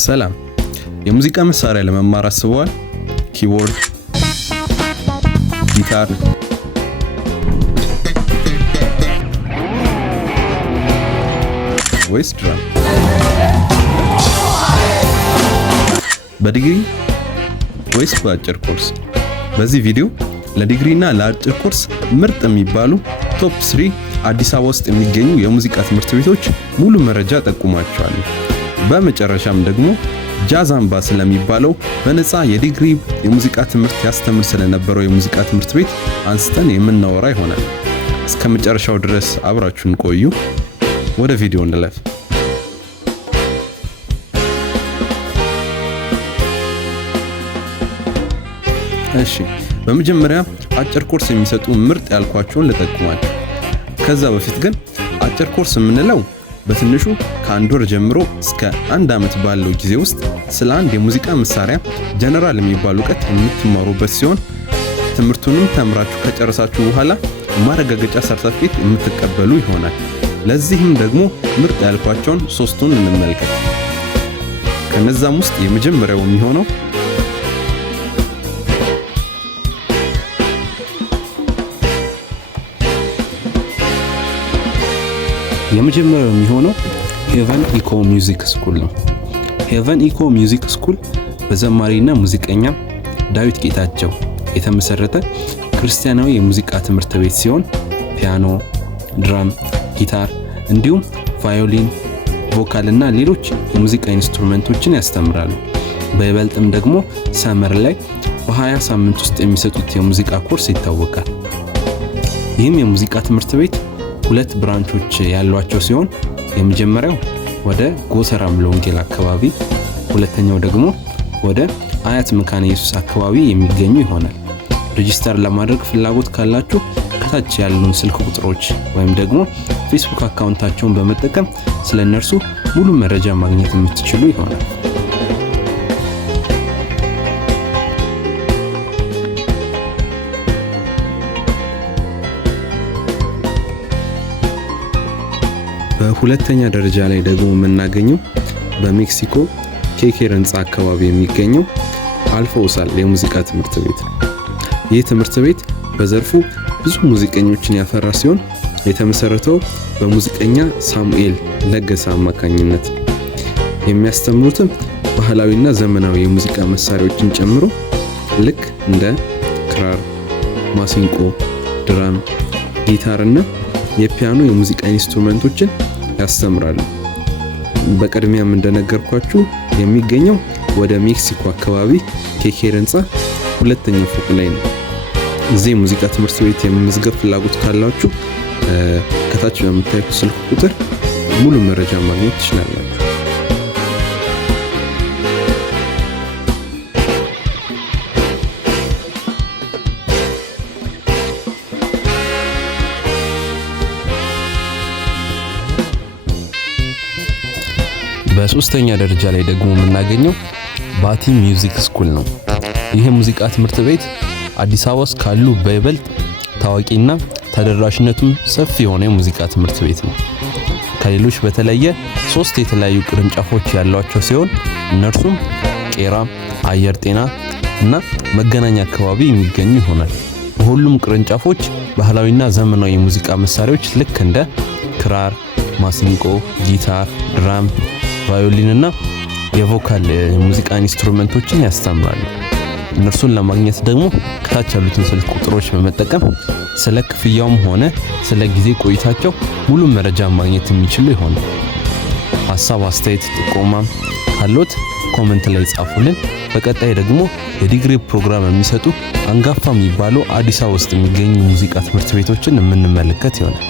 ሰላም የሙዚቃ መሳሪያ ለመማር አስበዋል? ኪቦርድ፣ ጊታር፣ ወይስ ድራም? በዲግሪ ወይስ በአጭር ኮርስ? በዚህ ቪዲዮ ለዲግሪና ለአጭር ኮርስ ምርጥ የሚባሉ ቶፕ 3 አዲስ አበባ ውስጥ የሚገኙ የሙዚቃ ትምህርት ቤቶች ሙሉ መረጃ ጠቁማቸዋለሁ። በመጨረሻም ደግሞ ጃዝ አምባ ስለሚባለው በነፃ የዲግሪ የሙዚቃ ትምህርት ያስተምር ስለነበረው የሙዚቃ ትምህርት ቤት አንስተን የምናወራ ይሆናል። እስከ መጨረሻው ድረስ አብራችሁን ቆዩ። ወደ ቪዲዮ እንለፍ። እሺ፣ በመጀመሪያ አጭር ኮርስ የሚሰጡ ምርጥ ያልኳቸውን ልጠቁማችሁ። ከዛ በፊት ግን አጭር ኮርስ የምንለው በትንሹ ከአንድ ወር ጀምሮ እስከ 1 ዓመት ባለው ጊዜ ውስጥ ስለ አንድ የሙዚቃ መሳሪያ ጀነራል የሚባል እውቀት የምትማሩበት ሲሆን ትምህርቱንም ተምራችሁ ከጨረሳችሁ በኋላ ማረጋገጫ ሰርተፊኬት የምትቀበሉ ይሆናል። ለዚህም ደግሞ ምርጥ ያልኳቸውን 3ቱን እንመልከት። ከነዛም ውስጥ የመጀመሪያው የሚሆነው ሄቨን ኢኮ ሚውዚክ ስኩል ነው። ሄቨን ኢኮ ሚውዚክ ስኩል በዘማሪና ሙዚቀኛ ዳዊት ጌታቸው የተመሰረተ ክርስቲያናዊ የሙዚቃ ትምህርት ቤት ሲሆን ፒያኖ፣ ድራም፣ ጊታር እንዲሁም ቫዮሊን፣ ቮካል እና ሌሎች የሙዚቃ ኢንስትሩመንቶችን ያስተምራሉ። በይበልጥም ደግሞ ሰመር ላይ በ20 ሳምንት ውስጥ የሚሰጡት የሙዚቃ ኮርስ ይታወቃል። ይህም የሙዚቃ ትምህርት ቤት 2 ብራንቾች ያሏቸው ሲሆን የመጀመሪያው ወደ ጎተራ ሙሉ ወንጌል አካባቢ፣ ሁለተኛው ደግሞ ወደ አያት መካነ ኢየሱስ አካባቢ የሚገኙ ይሆናል። ሬጂስተር ለማድረግ ፍላጎት ካላችሁ ከታች ያሉን ስልክ ቁጥሮች ወይም ደግሞ ፌስቡክ አካውንታቸውን በመጠቀም ስለነርሱ ሙሉ መረጃ ማግኘት የምትችሉ ይሆናል። በሁለተኛ ደረጃ ላይ ደግሞ የምናገኘው በሜክሲኮ ኬኬር ህንፃ አካባቢ የሚገኘው አልፎሳል የሙዚቃ ትምህርት ቤት ነው። ይህ ትምህርት ቤት በዘርፉ ብዙ ሙዚቀኞችን ያፈራ ሲሆን የተመሰረተው በሙዚቀኛ ሳሙኤል ለገሰ አማካኝነት የሚያስተምሩትም ባህላዊና ዘመናዊ የሙዚቃ መሳሪያዎችን ጨምሮ ልክ እንደ ክራር፣ ማሲንቆ፣ ድራም፣ ጊታር እና የፒያኖ የሙዚቃ ኢንስትሩመንቶችን ያስተምራሉ። በቀድሚያም እንደነገርኳችሁ የሚገኘው ወደ ሜክሲኮ አካባቢ ኬኬር ህንፃ 2ኛ ፎቅ ላይ ነው። እዚህ ሙዚቃ ትምህርት ቤት የመመዝገብ ፍላጎት ካላችሁ ከታች በምታዩት ስልክ ቁጥር ሙሉ መረጃ ማግኘት ትችላላችሁ። በሶስተኛ ደረጃ ላይ ደግሞ የምናገኘው ባቲ ሚውዚክ ስኩል ነው። ይህ ሙዚቃ ትምህርት ቤት አዲስ አበባ ውስጥ ካሉ በይበልጥ ታዋቂና ተደራሽነቱም ሰፊ የሆነ የሙዚቃ ትምህርት ቤት ነው። ከሌሎች በተለየ 3 የተለያዩ ቅርንጫፎች ያሏቸው ሲሆን እነርሱም ቄራ፣ አየር ጤና እና መገናኛ አካባቢ የሚገኙ ይሆናል። በሁሉም ቅርንጫፎች ባህላዊና ዘመናዊ የሙዚቃ መሳሪያዎች ልክ እንደ ክራር፣ ማሲንቆ፣ ጊታር፣ ድራም፣ ቫዮሊን እና የቮካል ሙዚቃ ኢንስትሩመንቶችን ያስተምራሉ። እነርሱን ለማግኘት ደግሞ ከታች ያሉትን ስልክ ቁጥሮች በመጠቀም ስለ ክፍያውም ሆነ ስለ ጊዜ ቆይታቸው ሙሉ መረጃ ማግኘት የሚችሉ ይሆናል። ሐሳብ፣ አስተያየት፣ ጥቆማ ካሎት ኮሜንት ላይ ጻፉልን። በቀጣይ ደግሞ የዲግሪ ፕሮግራም የሚሰጡ አንጋፋ የሚባሉ አዲስ አበባ ውስጥ የሚገኙ ሙዚቃ ትምህርት ቤቶችን የምንመለከት ይሆናል።